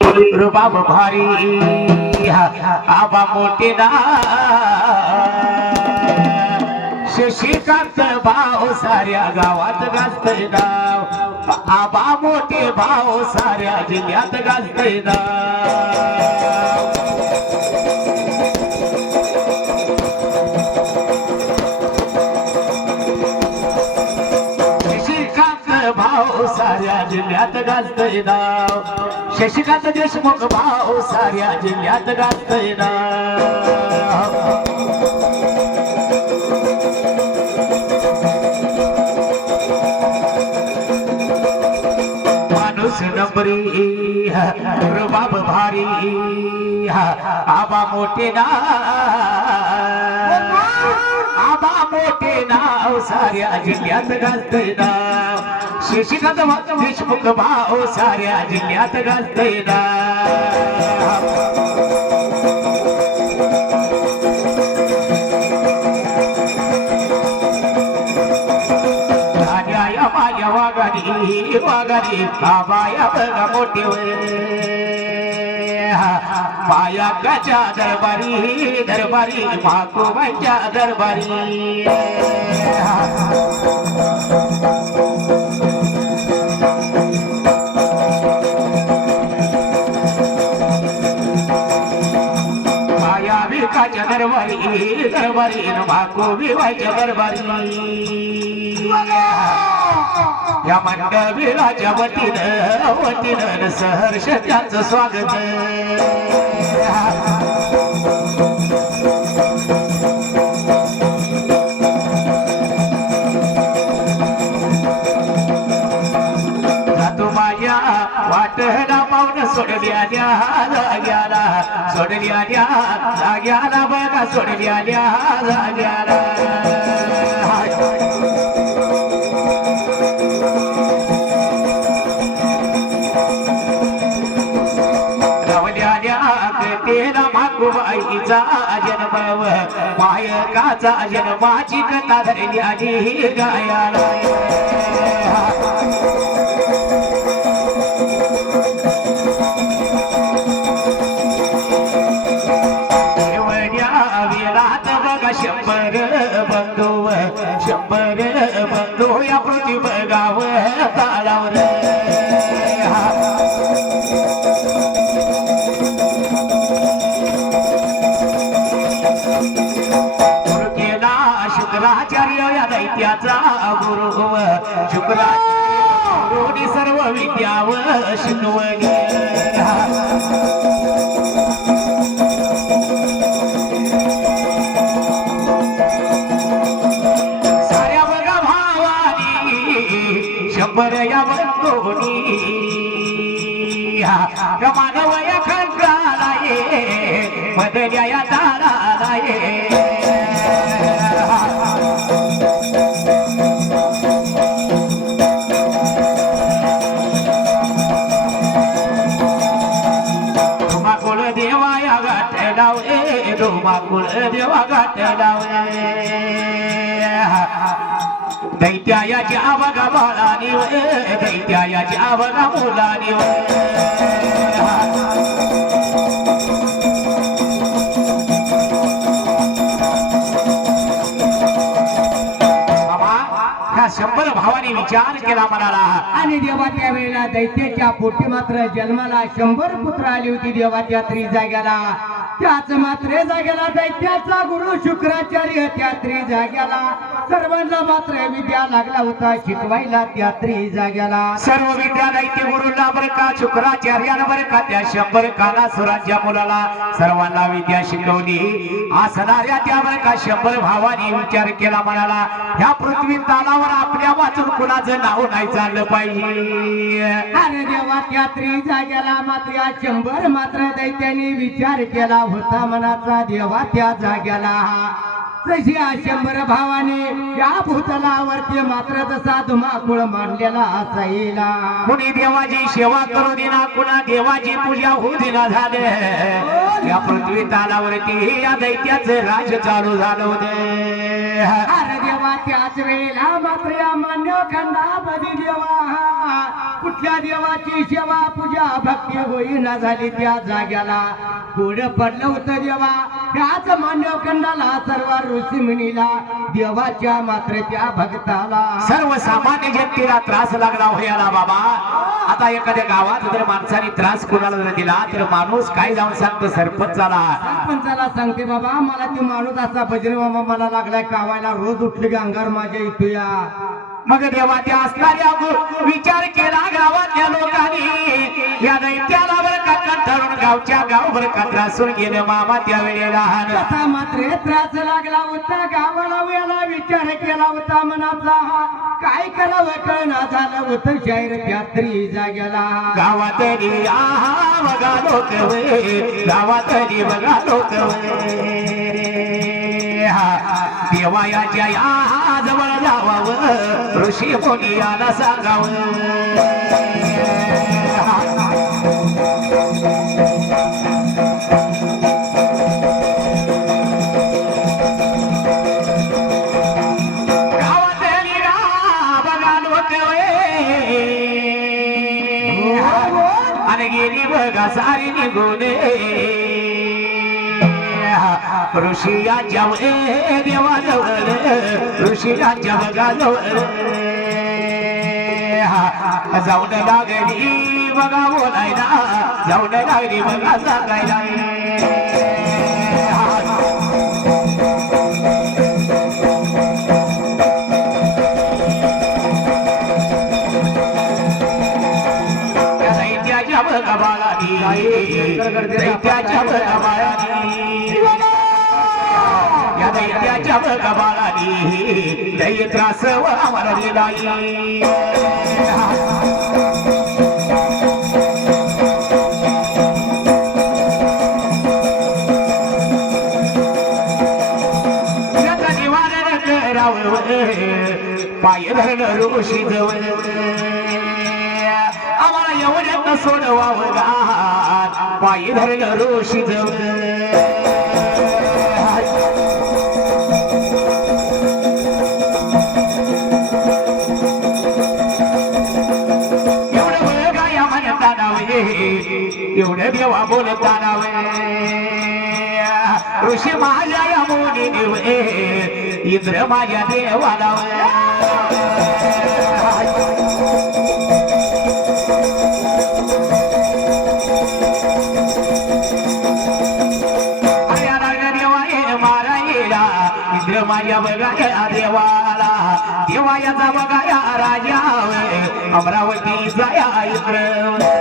रुबाब भारी आबा मोठे ना. शशिकांत भाव साऱ्या गावात गाजतय नाव आबा मोठे भाव साऱ्या जिल्ह्यात गाजतय नाव जिल्ह्यात गाजतय नाव. शशिकांत देशमुख भाऊ साऱ्या जिल्ह्यात गाजतय नाव. माणूस नंबरी रुबाब भारी आबा मोठे ना आबा मोठे नाव साऱ्या जिल्ह्यात गाजतय नाव. शशिकांत देशमुख भाव साऱ्या जिल्ह्यात गाजतय नाव राजाया माझ्या वागारी वागारी बाबाया बघा मोठे माया गजा दरबारी दरबारी माकोबाईच्या दरबारी. माया दरबारी दरबारी माको विवायच्या दरबारी या मंडळीराच्या वतीनं वतीनं सहर्ष त्यांचं स्वागत. सोडल्या जाग्याला बघा सोडल्या द्या जाग्याला. रवल्याल्या तेरा मागुबाईचा मायकाचा जन्माची कथा धरली आली गायाला. शंभर बंधू शंभर बंधू या पृथ्वी गाव तालावर शुक्राचार्य या दैत्याचा गुरु शुक्राचार्य सर्व विद्याव शिकवणी. मानवय खंडाला ये मदल्या या दाराला देवाया डोमा कुल देवा या गाठ डावले डोमा कुल देवा गाठ डावले दैत्यायाची बघा बाळानी दैत्यायाची दैत्याच्या मुलानी शंभर भावाने विचार केला म्हणाला आणि देवा त्यावेळेला दैत्याच्या पोटी मात्र जन्माला शंभर पुत्र आली होती देवा त्या त्रिजाग्याला. त्याच मात्र जाग्याला दैत्याचा गुरु शुक्राचार्य त्या त्रिजाग्याला सर्वांना मात्र विद्या लागला होता शिकवायला त्या त्रिजाग्याला सर्व विद्या दैत्य गुरुला बर का शुक्राचार्याला बर का त्या शंभर कालासुरांच्या मुलाला. सर्वांना विद्या शिकवली. असणाऱ्या त्या बर का शंभर भावानी विचार केला म्हणाला ह्या पृथ्वी तालावर आपल्या वाचून कुणाचं नाव नाही चाललं पाहिजे. अरे देवा त्या त्रिजाग्याला मात्र या शंभर मात्र दैत्याने विचार केला होता मनाचा देवा त्या जाग्याला. जशी शंभर भावाने या भूतलावरती मात्र तसा धुमाकूळ मांडलेला असायला. कुणी देवाची सेवा करू देना कुणा देवाची पूजा होऊ देना झाले. या पृथ्वी तालावरती या दैत्याचं राज चालू झालं होतं. अरे देवा त्याच वेळेला मात्र या मान्य खंडापदी देवा. कुठल्या देवाची सेवा पूजा भक्ती होईना झाली त्या जाग्याला. कोड पडलं होतं देवा त्याच मान्य कंडाला सर्व ऋषी मुनीला देवाच्या मात्र त्या भक्ताला. सर्वसामान्य जनतेला त्रास लागला होयाला बाबा. आता एखाद्या गावात जर माणसाने त्रास कोणाला जर दिला तर माणूस काय जाऊन सांगतो? सरपंचाला. सरपंचाला सांगते बाबा मला ते माणूस असा बजरे मामा मला लागलाय कावायला रोज उठले की अंगार माझ्या इथूया. मग देवाच्या असणाऱ्या विचार केला गावातल्या लोकांनी. या दैत्याला बरं का कंटाळून गावच्या गावभर का त्रासून गेलं मामा त्या वेळेला मात्र त्रास लागला होता गावाला वेळा विचार केला होता मनाचा. काय करावं कळना झालं होतं शाहीर यात्री जाग्याला गावातली आहा बघा लोक वे. गावातली बघा लोक देवायाच्या या ऋषी मुनी याला सांगावं गावातली गा बघा लोक आणि गेली बघा सारी निघून ऋषिया जव ए देवाजवळ ऋषिया जव गाजवळ जाऊन लागली बघा बोलायला जाऊन लागली बघा सांगायला. त्या दैत्याच्या बघा बाळानी दैत्याच्या बघा बाळानी. दैत्याच्या बघा दै त्रास आम्हाला दिलाई पाय धरण ऋषी जवळ आम्हाला एवढ्यात सोडवावं पाय धरण ऋषी जवळ देवा बोलता नवे ऋषी माझ्या या निवे इंद्र माझ्या देवाला देवा इंद्र माझ्या बघा देवाला. देवायाचा बघा या राजा अमरावतीचा या इंद्र.